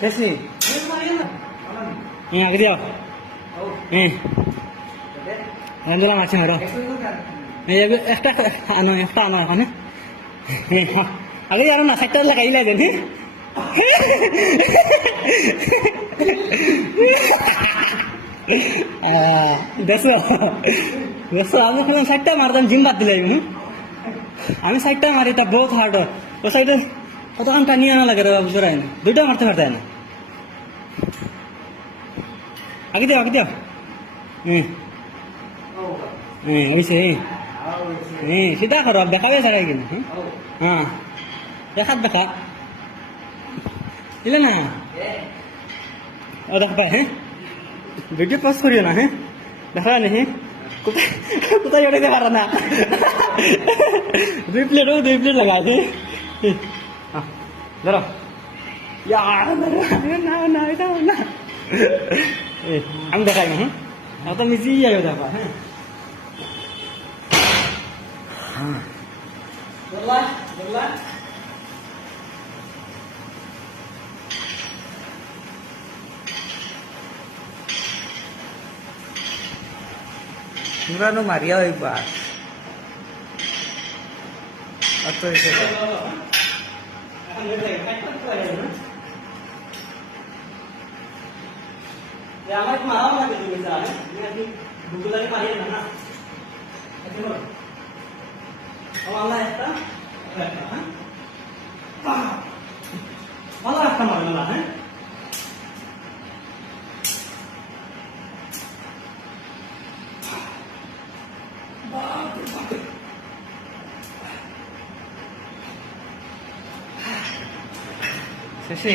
শেষে আগে দিও দিলাম আছে মারো একটা আনো একটা আনো এখানে আগে আরো না সাইটটা লাগাই না দেন দেখো দেখো আমি খেলাম সাইটটা মারতাম জিম বাদ দিলাই আমি সাইডটা মারি এটা বহুত হার্ড ও সাইডে কতক্ষণ টানিয়ে আনা লাগে জোরাই না দুইটা মারতে পারতে না আগে দিও ওইসে সিধা করো দেখাবে ছাড়াই কিনা হ্যাঁ দেখা দিলে না ও দেখ পাই হ্যাঁ ভিডিও পোস্ট করিও না হ্যাঁ দেখা নেই কোথায় জড়াইতে পারো না দুই প্লেট লাগা আছে ধরো না এটা না আমি দেখাই হ্যাঁ তো মিশিয়ে যাবে দেখা হ্যাঁ Murano Maria एक बार तो इसे हमारे मारा ना किसी में सारे ये भूखला नहीं मारिए ना ऐसे लो अब आना है ना वाला रास्ता मारना है শেষে